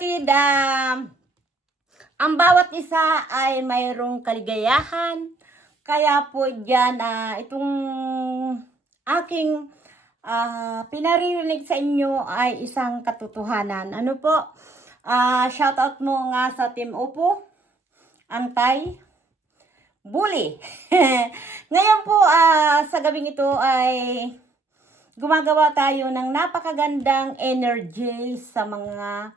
kapatid, ang bawat isa ay mayroong kaligayahan. Kaya po dyan, itong aking pinaririnig sa inyo ay isang katotohanan. Ano po? Shoutout mo nga sa Team Upo, Antay, Bully. Ngayon po, sa gabing ito ay gumagawa tayo ng napakagandang energy sa mga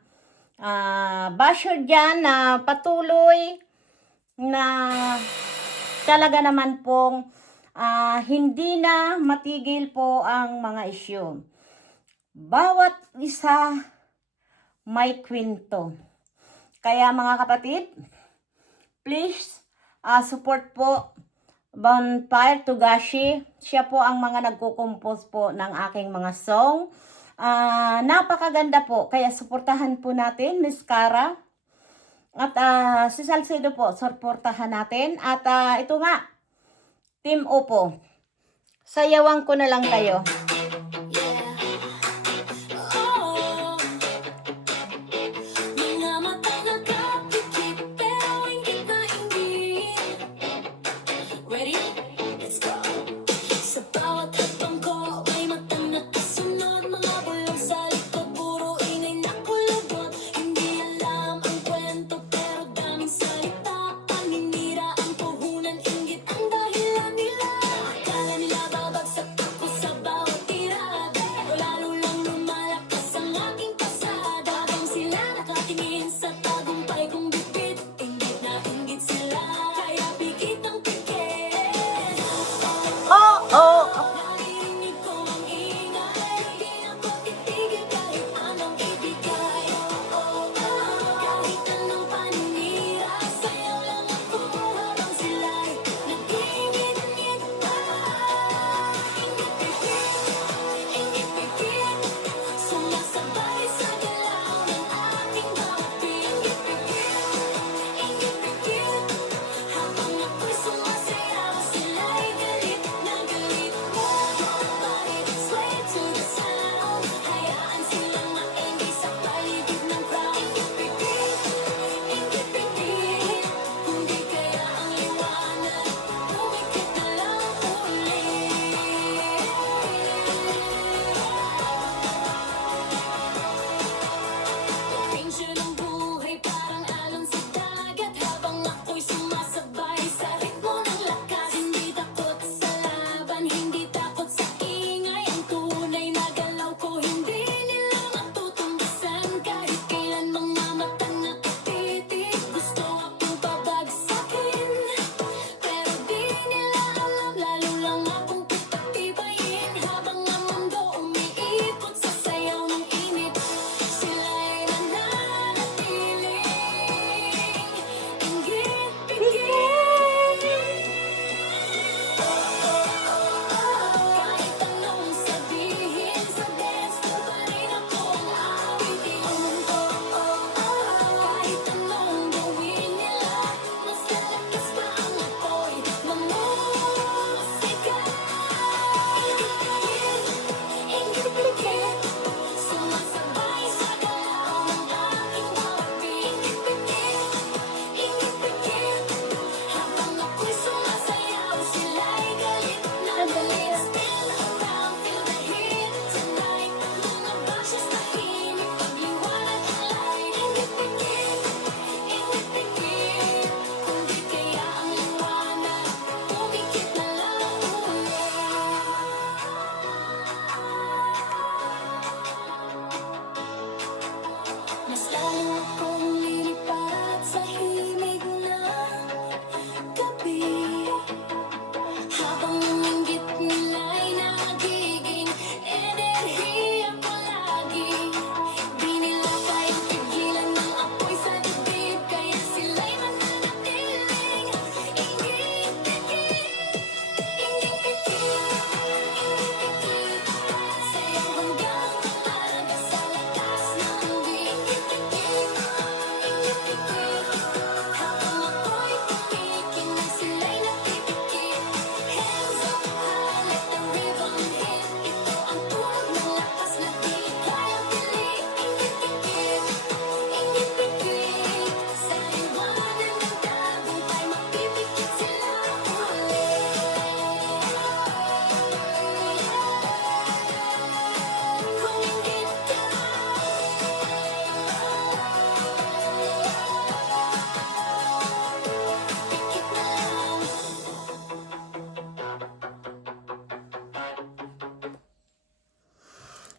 basher dyan na patuloy na talaga naman pong hindi na matigil po ang mga isyu. Bawat isa may kwento. Kaya mga kapatid, please support po Bonfire Togashi. Siya po ang mga nagko-compose po ng aking mga song. Napakaganda po. Kaya suportahan po natin, Miss Cara. At si Salcedo po, suportahan natin. At ito nga, Team Opo. Sayawan ko na lang kayo.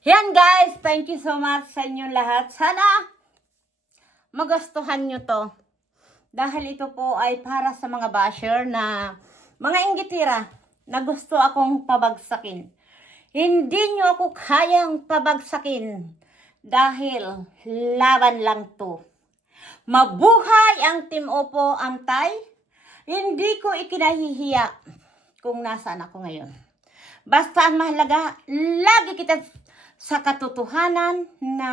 Yan guys, thank you so much sa inyong lahat. Sana magustuhan nyo to. Dahil ito po ay para sa mga basher na mga inggitira na gusto akong pabagsakin. Hindi nyo ako kayang pabagsakin dahil laban lang to. Mabuhay ang Team Oppo Antay. Hindi ko ikinahihiya kung nasaan ako ngayon. Basta ang mahalaga, lagi kita sa katotohanan na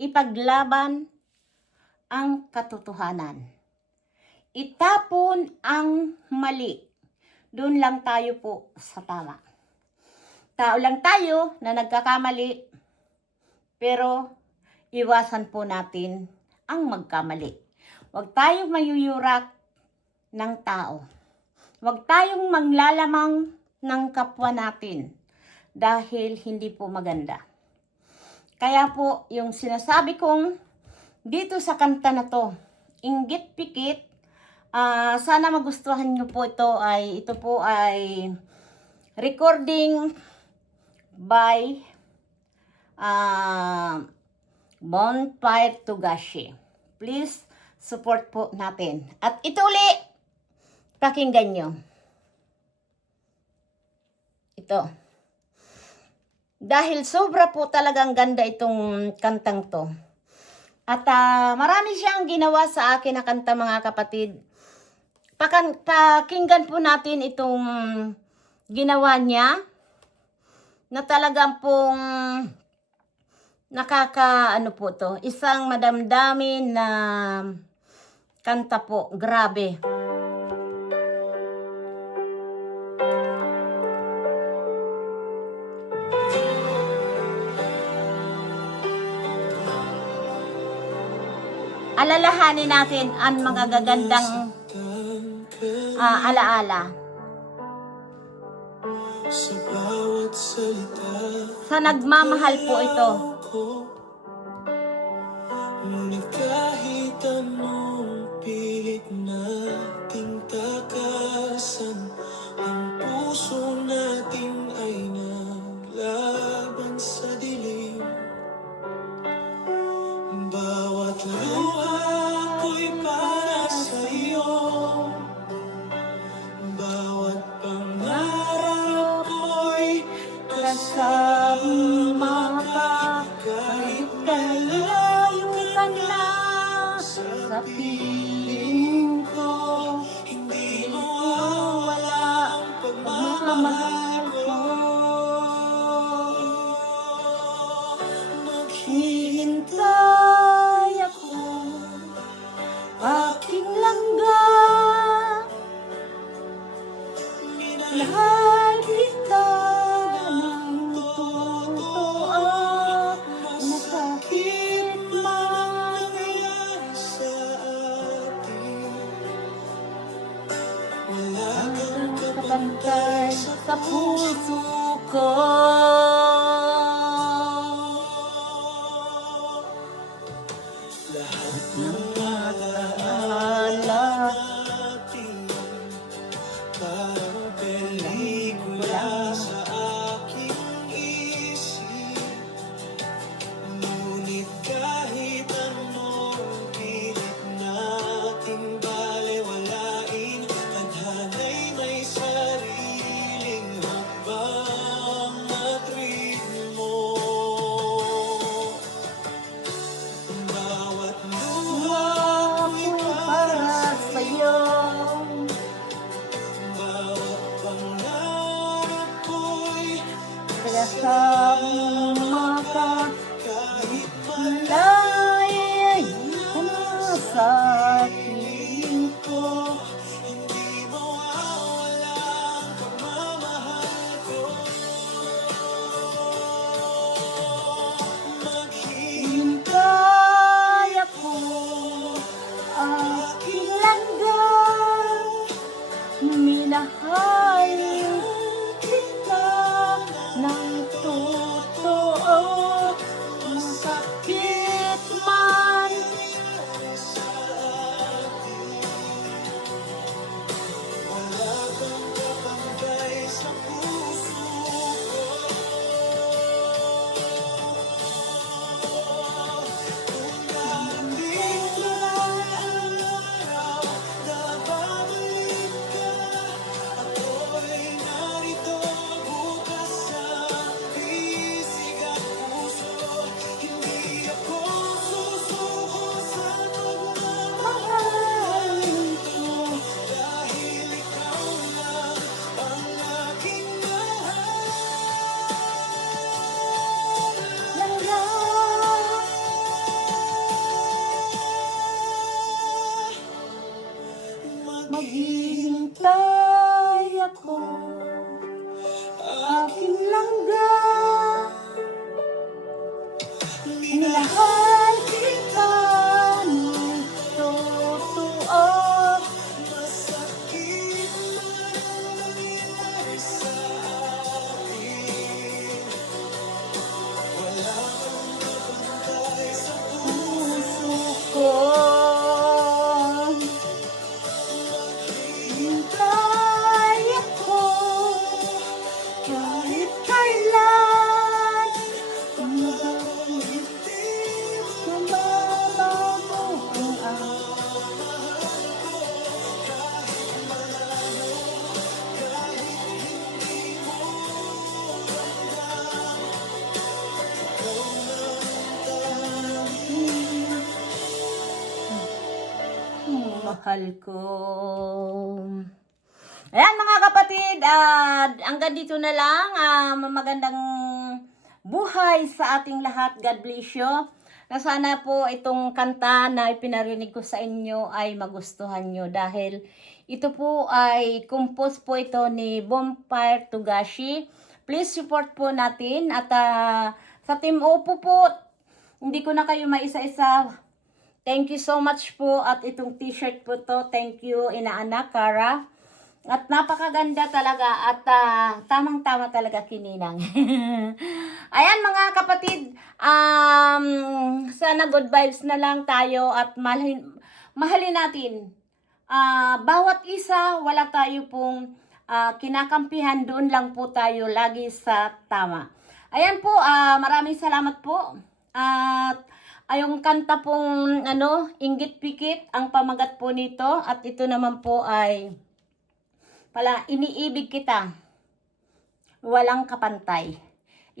ipaglaban ang katotohanan. Itapon ang mali. Doon lang tayo po sa tama. Tao lang tayo na nagkakamali, pero iwasan po natin ang magkamali. Huwag tayong mayuyurak ng tao. Huwag tayong manglalamang ng kapwa natin dahil hindi po maganda. Kaya po, yung sinasabi kong dito sa kanta na to, inggit pikit, sana magustuhan nyo po ito. Ito po ay recording by Bonfire Togashi. Please support po natin. At ito ulit, pakinggan nyo. Ito. Dahil sobra po talagang ganda itong kantang to. At marami siyang ginawa sa akin na kanta, mga kapatid. Pakinggan po natin itong ginawa niya na talagang pong ano po to, isang madamdamin na kanta po. Grabe. Alalahanin natin ang mga gagandang alaala. Sa nagmamahal po ito. Ngunit kahit anong pilit nating takasan, ang puso natin ay naglaban sa dilim. Bawat luha ko'y para sa'yo, bawat pangarap ko'y kasama ka. Kahit kalayo ka na sa piling ko, hindi mo wala ang pagmamahal ko. Maghihintay ako, aking langga, minahal kita ng totoo. Masakit man nangyari sa atin, wala kang kapantay sa puso ko. Lahat ng alaala natin parang pelikula sa aking isip. Ngunit kahit anong pilit nating balewalain, tadhana'y may sariling hakbang at ritmo. Bawat luha ko'y para sa'yo, bawat pangarap ko'y kasama ka. Kahit malayo ka na sa piling ko, hindi mawawala ang pagmamahal ko. Maghihintay ako, aking langga, minahal kita ng totoo. Masakit man maghihintay ako. Aking langgam, minahal kita ng totoo. Masakit man nangyari sa akin, wala kang mapantay sa puso ko. Hintay ako kahit kailan, hanggang hindi mababago ang mahal ko. Ayan mga kapatid, hanggang dito na lang. Magandang buhay sa ating lahat. God bless you. Na sana po itong kanta na ipinarinig ko sa inyo ay magustuhan nyo. Dahil ito po ay compose po ito ni Bonfire Togashi. Please support po natin. At sa Team Oppo po, hindi ko na kayo maisa-isa. Thank you so much po. At itong t-shirt po to, thank you inaanak Kara. At napakaganda talaga at tamang-tama talaga kininang. Ayan mga kapatid, sana good vibes na lang tayo at mahalin natin. Bawat isa, wala tayo pong kinakampihan, doon lang po tayo lagi sa tama. Ayan po, maraming salamat po. At yung kanta pong Inggit Pikit ang pamagat po nito, at ito naman po ay iniibig kita, walang kapantay.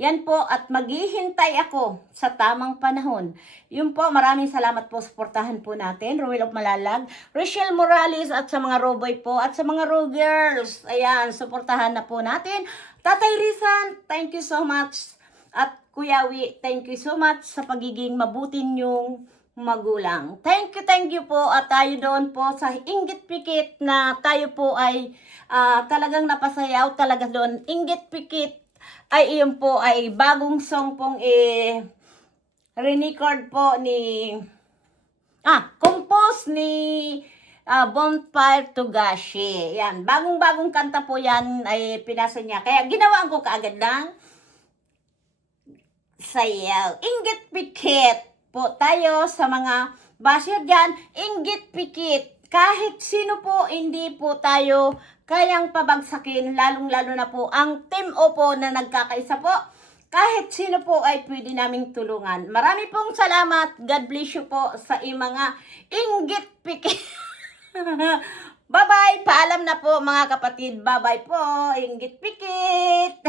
Yan po, at maghihintay ako sa tamang panahon. Yun po, maraming salamat po. Suportahan po natin Ruel of Malalag, Rachel Morales, at sa mga Roboy po, at sa mga Rogers. Ayan, suportahan na po natin. Tatay Rizan, thank you so much. At Kuya Wi, thank you so much sa pagiging mabuti niyong magulang. Thank you po. At tayo doon po sa Inggit Pikit na tayo po ay talagang napasayaw talaga doon. Inggit Pikit ay iyon po ay bagong song pong record po ni compose ni Bonfire Togashi. Yan, bagong kanta po yan ay pinasa niya. Kaya ginawa ko kaagad ng sayaw. Inggit Pikit po tayo sa mga basher dyan. Inggit Pikit. Kahit sino po, hindi po tayo kayang pabagsakin, lalong-lalo na po ang Team Oppo na nagkakaisa po. Kahit sino po ay pwede naming tulungan. Marami pong salamat. God bless you po sa mga Inggit Pikit. Bye-bye. Paalam na po mga kapatid. Bye-bye po. Inggit Pikit.